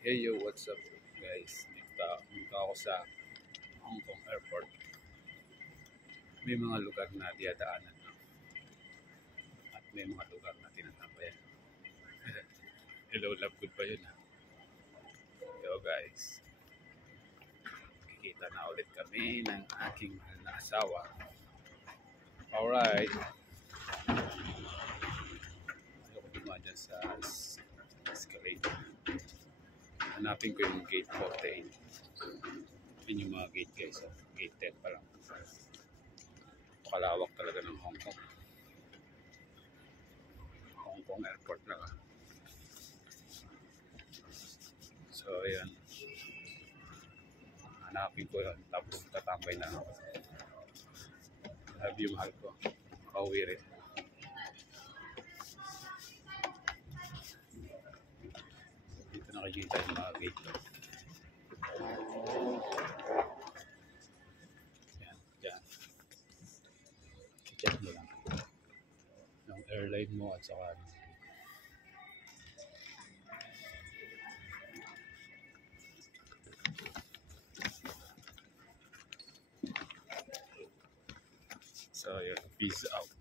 Hey yo, what's up guys? Dito ako sa Hong Kong Airport. May mga lugar na diadaanan na at may mga lugar na tinatampayan. Hello, love, good ba yun? Yo guys, kikita na ulit kami ng aking mahal na asawa. Alright. Ayoko dumaan dyan sa escalator. Hanapin ko yung gate 14. Yun yung mga gate guys. Gate 10 pa lang. Kalawak talaga ng Hong Kong. Hong Kong Airport lang. So ayan. Hanapin ko yun. Tapos tatambay na ako. Love you, mahal ko. Makauwi rin. Dito nakikita yung mga gate. Yan, dyan. Check mo lang. Yung airline mo at saka so yun, peace out.